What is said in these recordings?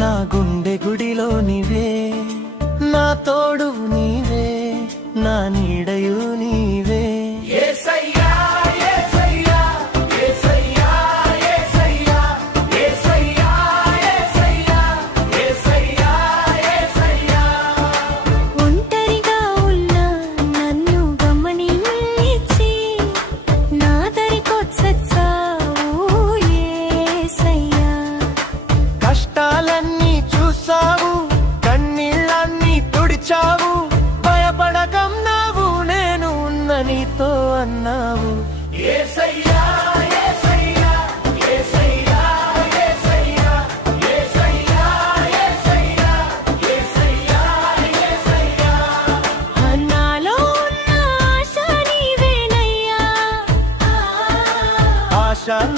నా గుండె గుడిలో నీవే నా తోడు నీవే నా నీడ అన్నావు.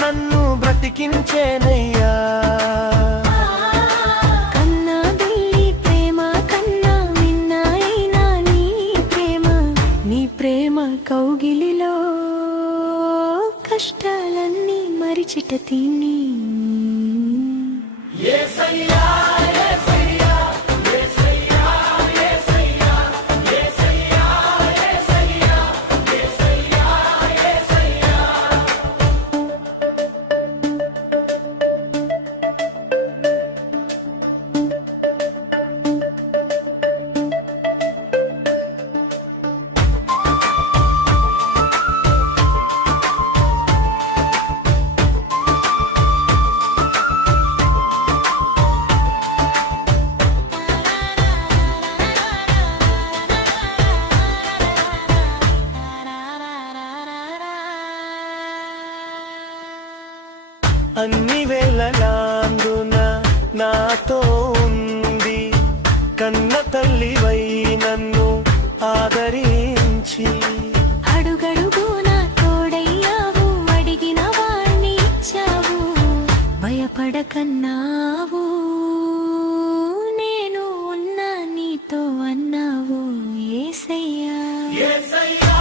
నన్ను బ్రతికించేనయ్యా. కష్టాలన్నీ మరిచిట తిని. అన్ని వేళలాందున నాతో ఉంది. కన్న తల్లివై నన్ను ఆదరించి. అడుగడుగు నా తోడయ్యావు అడిగిన వాణ్ణి ఇచ్చావు. భయపడకన్నావు నేను ఉన్నా నీతో అన్నావు ఏసయ్యా. ఏసయ్యా.